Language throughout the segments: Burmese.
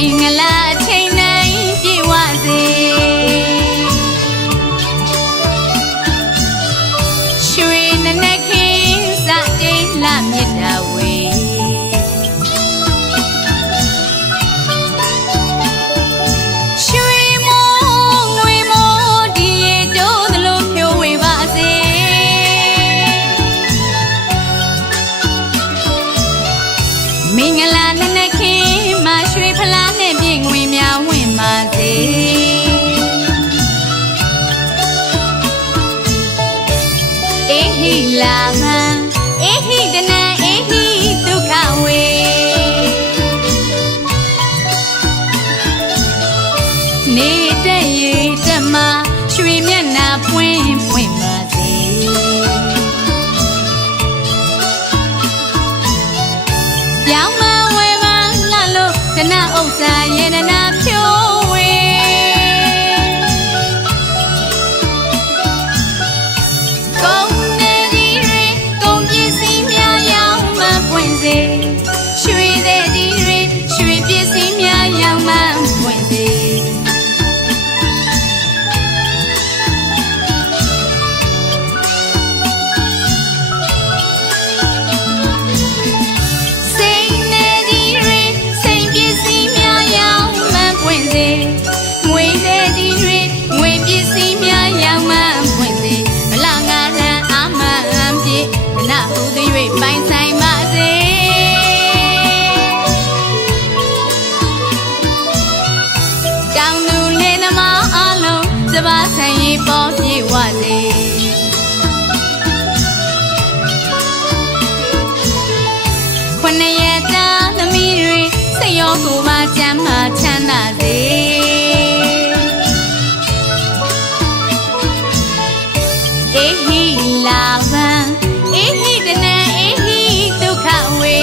င်္ဂလာချိန်တိုင်းပြည့်ဝစေရွှေနနက်ခင်းစတိတ်လမြတ်တာဝေရွှေမိုးငွေမိုးဒီရေတိုးသလိုဖြိုးဝေပါစေမင်္ဂလာနနက်ခင်းမှာရွှေဖလားနဲ့ပြည့်ငွေများဝင်ပါစေအေဟိလာမံအေဟိတနံအေဟိဒုက္ခဝေနေတဲ့ရေတမရွှေမျက်နှာပွင့်ပွင့်ပါစေပြောင်းမဝဲပါလှလို့တနဥစ္စာရေနနာဖြိုးဝေကုန်နေကြီးတွေကုန်ပစ္စည်းများရောင်းမှပွင့်စေရွှေတဲ့ကြီးတွေရွှေပစ္စည်းများရောင်းမှပွင့်စေပိုင်ဆိုင်ပါစေတောင်သူလင်းသမားအလုံးစပါးဆိုင်ရင်ပေါ်ပြေဝစေခွန်ရတာသမီးတွေစိတ်ရောကိုယ်ပါချမ်းသာချမ်းသာစေအေဟိလာဗံအေဟိတနံအေဟိဒုက္ခဝေ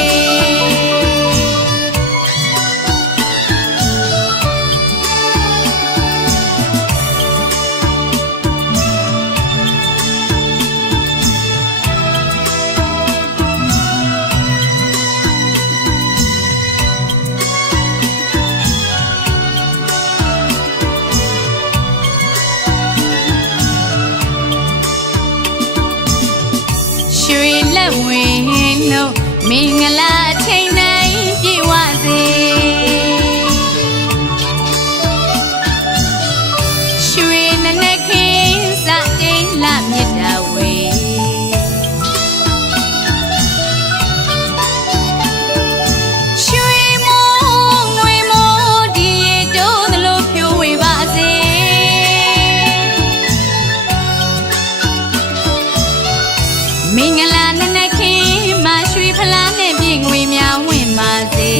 ရွှေလက်ဝင်လို့မင်္ဂလာချိန်တိုင်းပြည့်ဝစေရွှေနနက်ခင်းစတိတ်လမြတ်တာဝေရွှေမိုးငွေမိုးဒီရေတိုးသလိုဖြိုးဝေပါစေမင်္ဂလာနနက်ခင်းမှာရွှေဖလားနဲ့ပြည့်ငွေများဝင်ပါစေ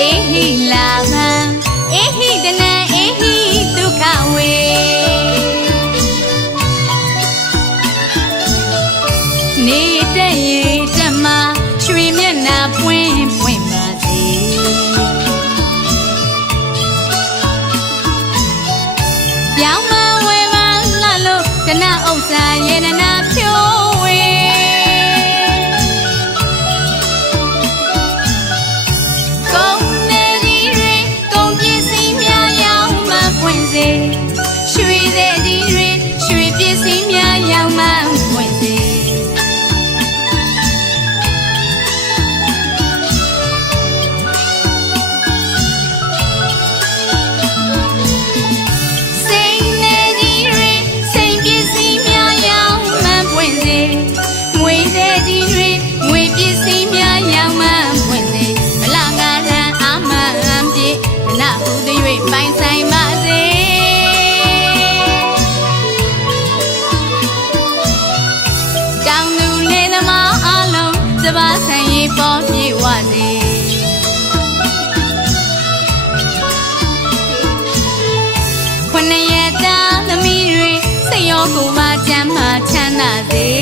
အေဟိလာဗံအေဟိတနံအေဟိဒုက္ခဝေနေတဲ့ရေတမရွှေမျက်နှာပွင့်ပွင့်ပါစေပြောင်းမဝဲပါလှလို့တနဥစ္စာရေနနာဖြိုးဝေကုန်နေကြီးတွေကုန်ပစ္စည်းများရောင်းမှပွင့်စေရွှေတဲ့ကြီးတွေရွှေပစ္စည်းများရောင်းမှပွင့်စေပိုင်ဆိုင်ပါစေတောင်သူလင်းသမားအလုံးစပါးဆိုင်ရင်ပေါ်ပြေဝစေခွန်ရတာသမီးတွေစိတ်ရောကိုယ်ပါချမ်းသာချမ်းသာစေ